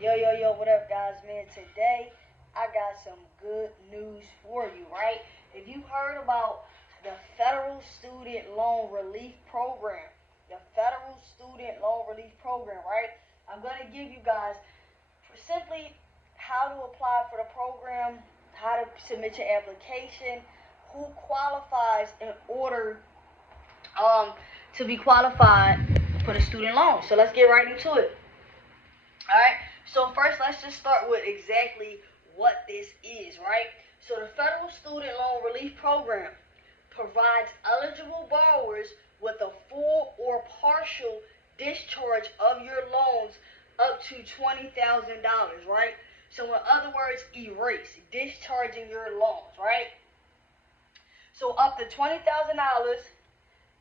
Yo, what up, guys, man? Today, I got some good news for you, right? If you heard about the Federal Student Loan Relief Program, right? I'm going to give you guys simply how to apply for the program, how to submit your application, who qualifies in order to be qualified for the student loan. So let's get right into it. Alright, so first let's just start with exactly what this is, right? So the Federal Student Loan Relief Program provides eligible borrowers with a full or partial discharge of your loans up to $20,000, right? So in other words, discharging your loans, right? So up to $20,000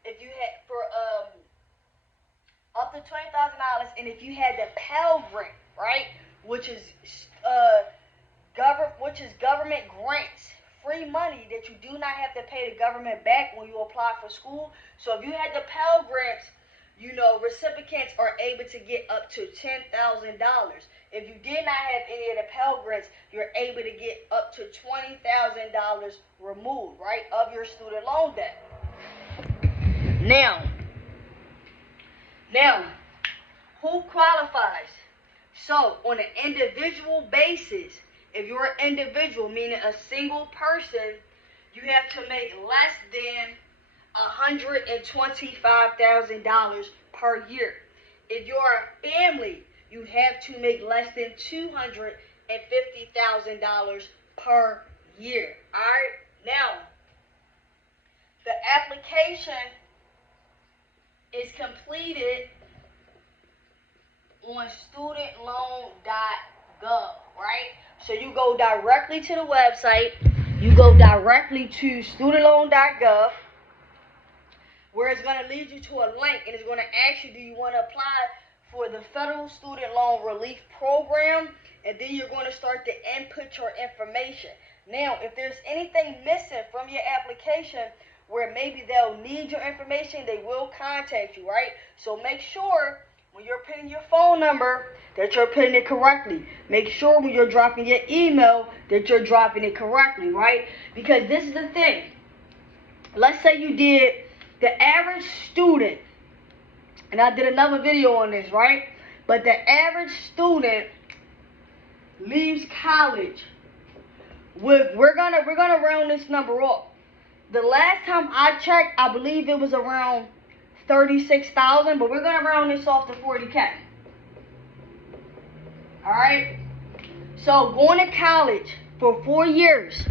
if you had for up to $20,000, and if you had the Pell Grant, right, which is government grants, free money that you do not have to pay the government back when you apply for school. So if you had the Pell Grants, recipients are able to get up to $10,000. If you did not have any of the Pell Grants, you're able to get up to $20,000 removed, right, of your student loan debt. Now, who qualifies? So, on an individual basis, if you're an individual, meaning a single person, you have to make less than $125,000 per year. If you're a family, you have to make less than $250,000 per year. All right? Now, the application is completed on studentloan.gov, right? So you go directly to the website, you go directly to studentloan.gov, where it's going to lead you to a link, and it's going to ask you, do you want to apply for the Federal Student Loan Relief Program? And then you're going to start to input your information. Now, if there's anything missing from your application, where maybe they'll need your information, they will contact you, right? So make sure when you're putting your phone number that you're putting it correctly. Make sure when you're dropping your email that you're dropping it correctly, right? Because this is the thing. Let's say you did the average student, and I did another video on this, right? But the average student leaves college with, we're gonna round this number up. The last time I checked, I believe it was around 36,000, but we're going to round this off to 40K. All right? So going to college for 4 years.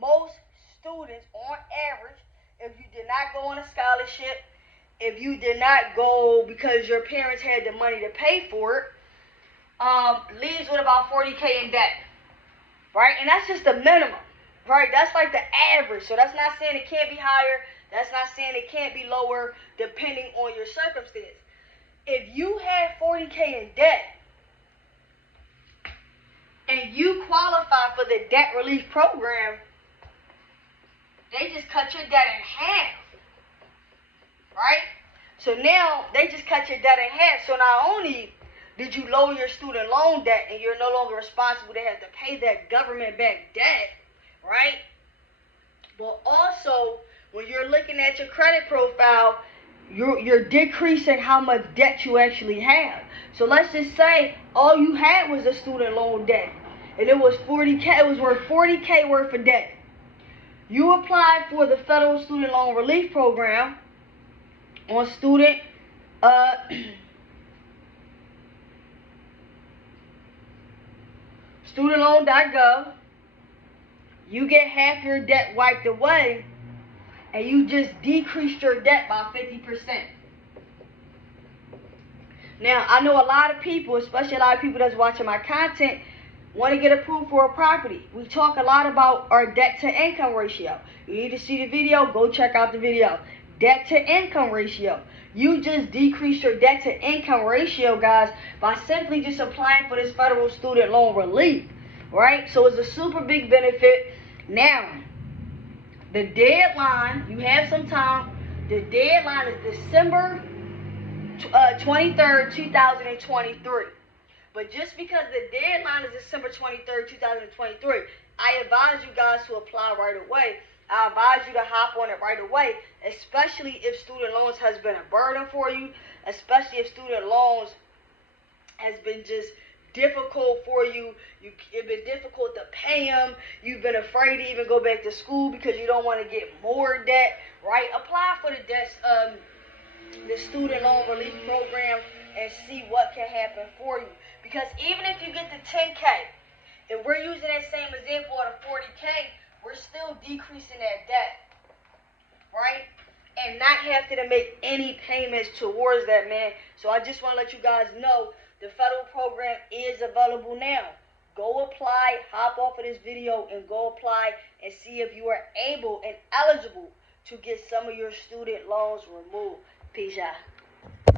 Most students, on average, if you did not go on a scholarship, if you did not go because your parents had the money to pay for it, leaves with about 40K in debt. Right? And that's just the minimum, right? That's like the average. So that's not saying it can't be higher. That's not saying it can't be lower, depending on your circumstance. If you have 40K in debt and you qualify for the debt relief program, they just cut your debt in half, right? So now they just cut your debt in half. So not only did you lower your student loan debt and you're no longer responsible to have to pay that government-backed debt, right? But also, when you're looking at your credit profile, you're decreasing how much debt you actually have. So let's just say all you had was a student loan debt, and it was 40K. It was worth 40K worth of debt. You applied for the Federal Student Loan Relief Program on studentloan.gov, you get half your debt wiped away, and you just decreased your debt by 50%. Now, I know a lot of people, especially a lot of people that's watching my content, want to get approved for a property. We talk a lot about our debt to income ratio. You need to see the video, go check out the video. Debt to income ratio. You just decrease your debt to income ratio, guys, by simply just applying for this federal student loan relief, right? So it's a super big benefit. Now, the deadline, you have some time. The deadline is December 23rd, 2023. But just because the deadline is December 23rd, 2023, I advise you guys to apply right away. I advise you to hop on it right away, especially if student loans has been a burden for you, especially if student loans has been just difficult for you. It's been difficult to pay them. You've been afraid to even go back to school because you don't want to get more debt, right? Apply for the student loan relief program and see what can happen for you. Because even if you get the 10K, if we're using that same example of the 40K, we're still decreasing that debt, right? And not having to make any payments towards that, man. So I just want to let you guys know the federal program is available now. Go apply, hop off of this video and go apply and see if you are able and eligible to get some of your student loans removed. Peace out.